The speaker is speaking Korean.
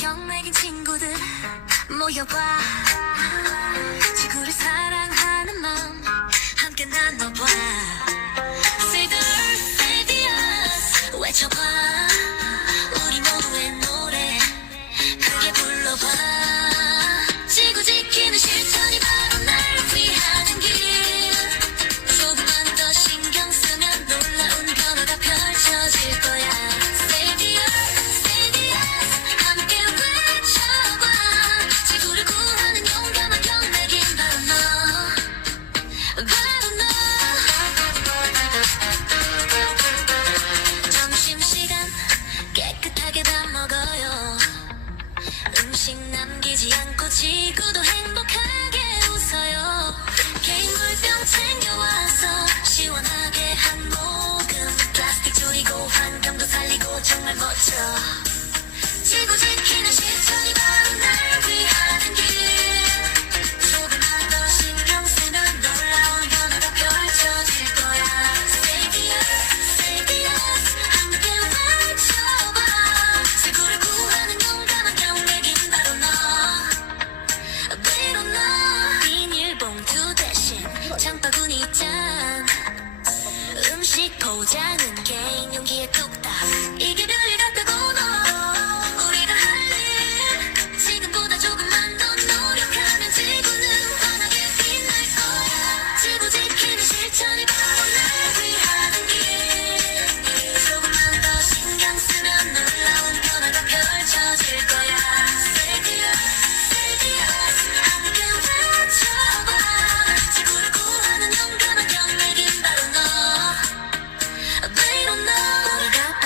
경맥인 친구들 모여봐. 지구를 사랑하는 마음 함께 나눠봐. Say the earth, the earth 외쳐봐. 우리 모두의 노래 크게 불러봐 음식 남기지 않고 지구도 행복하게 웃어요. 개인 물병 챙겨와서 시원하게 한 모금. 플라스틱 줄이고 환경도 살리고 정말 멋져 조금씩 포장은 개인 용기에 뚝딱 이게